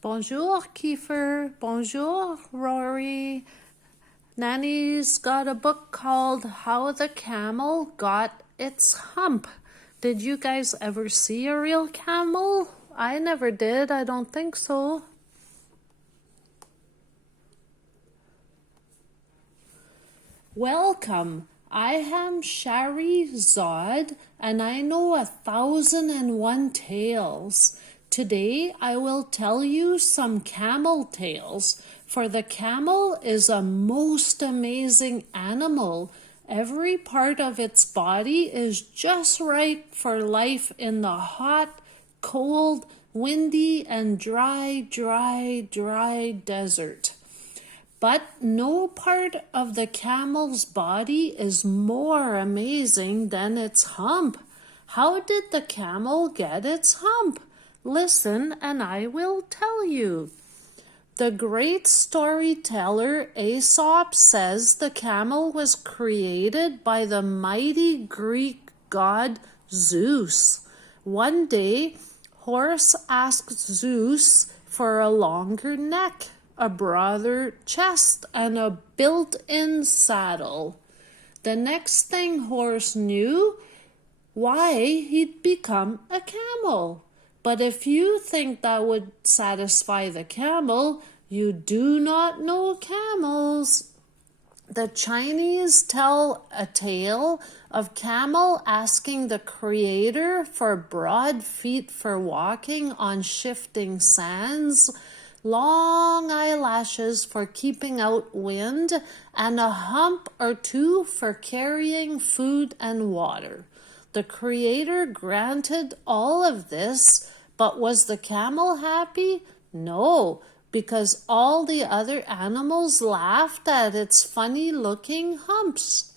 Bonjour, Kiefer. Bonjour, Rory. Nanny's got a book called How the Camel Got Its Hump. Did you guys ever see a real camel? I never did. I don't think so. Welcome. I am Shahrazad, and I know 1,001 tales. Today I will tell you some camel tales, for the camel is a most amazing animal. Every part of its body is just right for life in the hot, cold, windy, and dry desert. But no part of the camel's body is more amazing than its hump. How did the camel get its hump? Listen, and I will tell you. The great storyteller Aesop says the camel was created by the mighty Greek god Zeus. One day, Horus asked Zeus for a longer neck, a broader chest, and a built-in saddle. The next thing Horus knew, why, he'd become a camel. But if you think that would satisfy the camel, you do not know camels. The Chinese tell a tale of camel asking the creator for broad feet for walking on shifting sands, long eyelashes for keeping out wind, and a hump or two for carrying food and water. The Creator granted all of this, but was the camel happy? No, because all the other animals laughed at its funny-looking humps.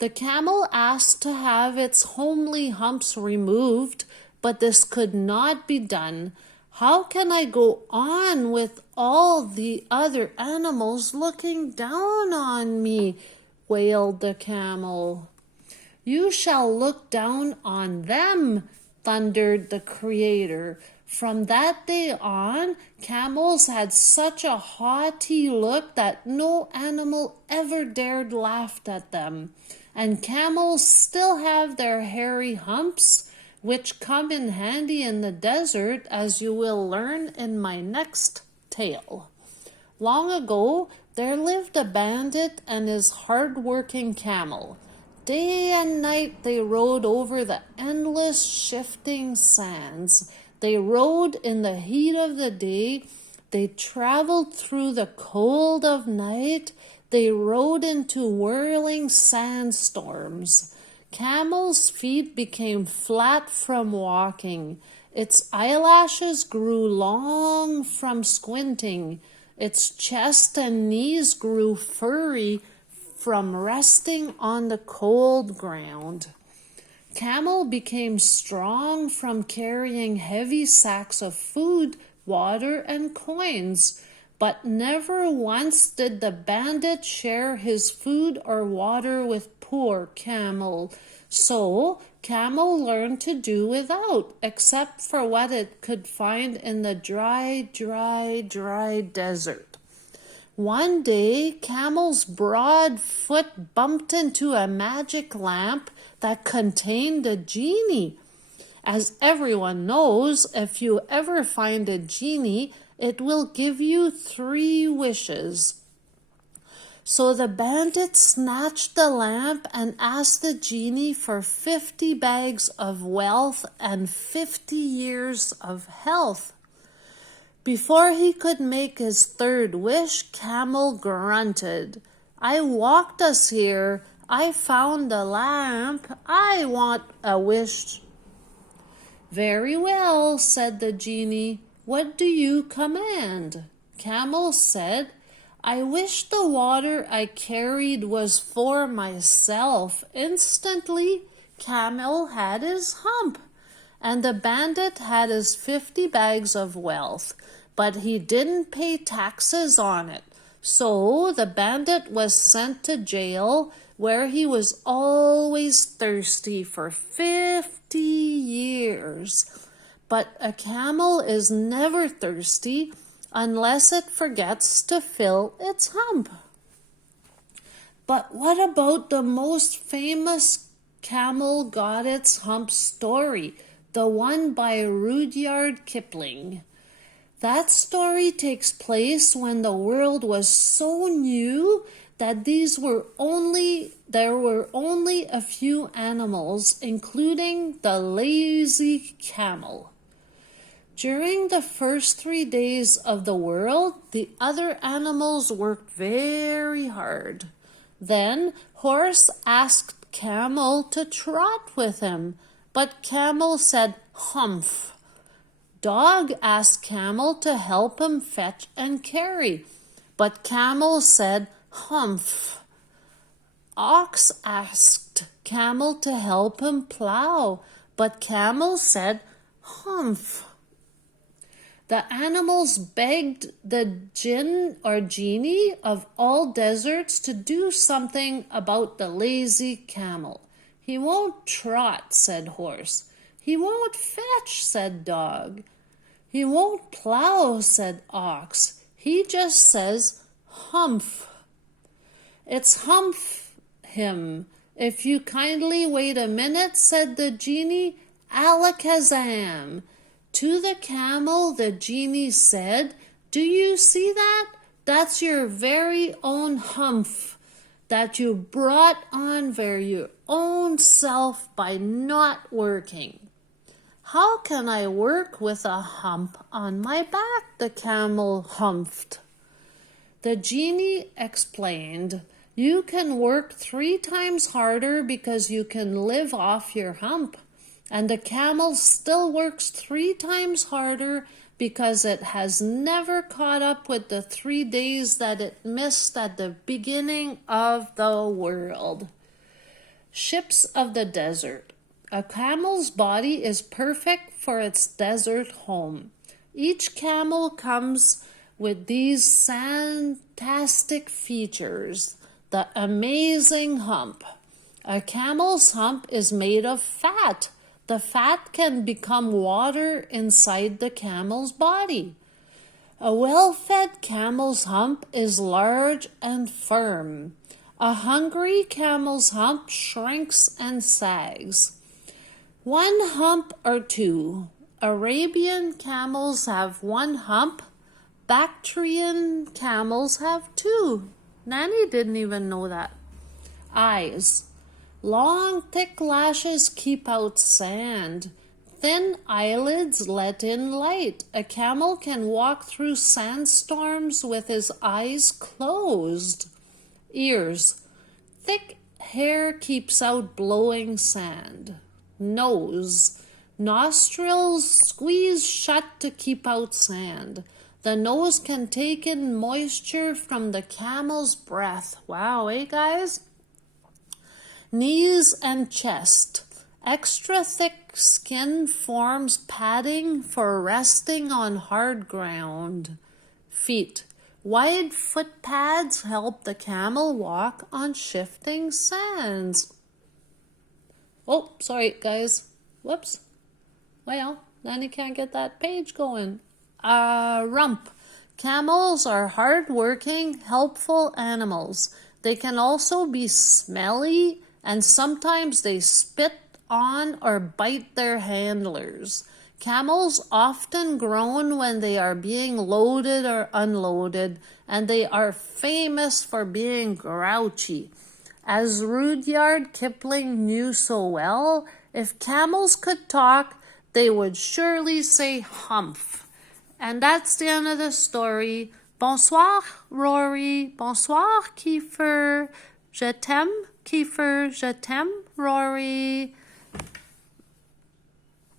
The camel asked to have its homely humps removed, but this could not be done. How can I go on with all the other animals looking down on me? Wailed the camel. You shall look down on them, thundered the Creator. From that day on, camels had such a haughty look that no animal ever dared laugh at them. And camels still have their hairy humps, which come in handy in the desert, as you will learn in my next tale. Long ago, there lived a bandit and his hard-working camel. Day and night they rode over the endless shifting sands. They rode in the heat of the day. They traveled through the cold of night. They rode into whirling sandstorms. Camel's feet became flat from walking. Its eyelashes grew long from squinting. Its chest and knees grew furry from resting on the cold ground. Camel became strong from carrying heavy sacks of food, water, and coins. But never once did the bandit share his food or water with poor Camel. So Camel learned to do without, except for what it could find in the dry desert. One day, Camel's broad foot bumped into a magic lamp that contained a genie. As everyone knows, if you ever find a genie, it will give you 3 wishes. So the bandit snatched the lamp and asked the genie for 50 bags of wealth and 50 years of health. Before he could make his 3rd wish, Camel grunted. I walked us here. I found a lamp. I want a wish. Very well, said the genie. What do you command? Camel said, I wish the water I carried was for myself. Instantly, Camel had his hump, and the bandit had his 50 bags of wealth, but he didn't pay taxes on it. So the bandit was sent to jail, where he was always thirsty for 50 years. But a camel is never thirsty. unless it forgets to fill its hump. But what about the most famous camel got its hump story, the one by Rudyard Kipling? That story takes place when the world was so new that there were only a few animals, including the lazy camel. During the first 3 days of the world, the other animals worked very hard. Then Horse asked Camel to trot with him, but Camel said, "Humph." Dog asked Camel to help him fetch and carry, but Camel said, "Humph." Ox asked Camel to help him plow, but Camel said, "Humph." The animals begged the jinn or genie of all deserts to do something about the lazy camel. "He won't trot," said Horse. "He won't fetch," said Dog. "He won't plow," said Ox. "He just says, 'Humph.'" "It's humph him. If you kindly wait a minute," said the genie. "Alakazam." To the camel, the genie said, "Do you see that? That's your very own humph that you brought on for your own self by not working." "How can I work with a hump on my back?" the camel humphed. The genie explained, "You can work 3 times harder because you can live off your hump. And the camel still works 3 times harder because it has never caught up with the 3 days that it missed at the beginning of the world." Ships of the desert. A camel's body is perfect for its desert home. Each camel comes with these fantastic features. The amazing hump. A camel's hump is made of fat. The fat can become water inside the camel's body. A well-fed camel's hump is large and firm. A hungry camel's hump shrinks and sags. 1 hump or 2. Arabian camels have 1 hump. Bactrian camels have 2. Nanny didn't even know that. Eyes. Long, thick lashes keep out sand. Thin eyelids let in light. A camel can walk through sandstorms with his eyes closed. Ears. Thick hair keeps out blowing sand. Nose. Nostrils squeeze shut to keep out sand. The nose can take in moisture from the camel's breath. Wow, guys? Knees and chest. Extra thick skin forms padding for resting on hard ground. Feet. Wide foot pads help the camel walk on shifting sands. Oh, sorry, guys. Whoops. Well, Nanny can't get that page going. Rump. Camels are hard-working, helpful animals. They can also be smelly, and sometimes they spit on or bite their handlers. Camels often groan when they are being loaded or unloaded, and they are famous for being grouchy. As Rudyard Kipling knew so well, if camels could talk, they would surely say humph. And that's the end of the story. Bonsoir, Rory. Bonsoir, Kiefer. Je t'aime, Kiefer. Je t'aime, Rory.